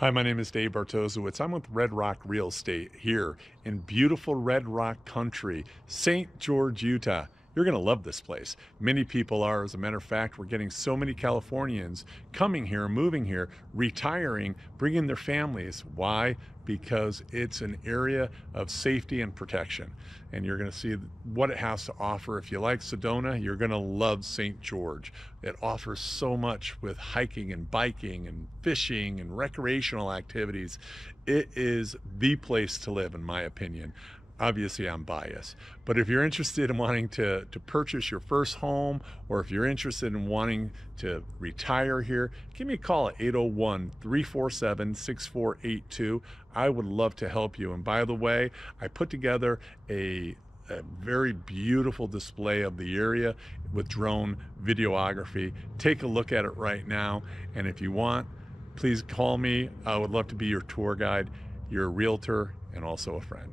Hi, my name is Dave Bartozowitz. I'm with Red Rock Real Estate here in beautiful Red Rock country, St. George, Utah. You're going to love this place. Many people are. As a matter of fact, we're getting so many Californians coming here, moving here, retiring, bringing their families. Why? Because it's an area of safety and protection. And you're going to see what it has to offer. If you like Sedona, you're going to love St. George. It offers so much with hiking and biking and fishing and recreational activities. It is the place to live, in my opinion. Obviously, I'm biased, but if you're interested in wanting to purchase your first home, or if you're interested in wanting to retire here, give me a call at 801-347-6482. I would love to help you. And by the way, I put together a very beautiful display of the area with drone videography. Take a look at it right now, and if you want, please call me. I would love to be your tour guide, your realtor, and also a friend.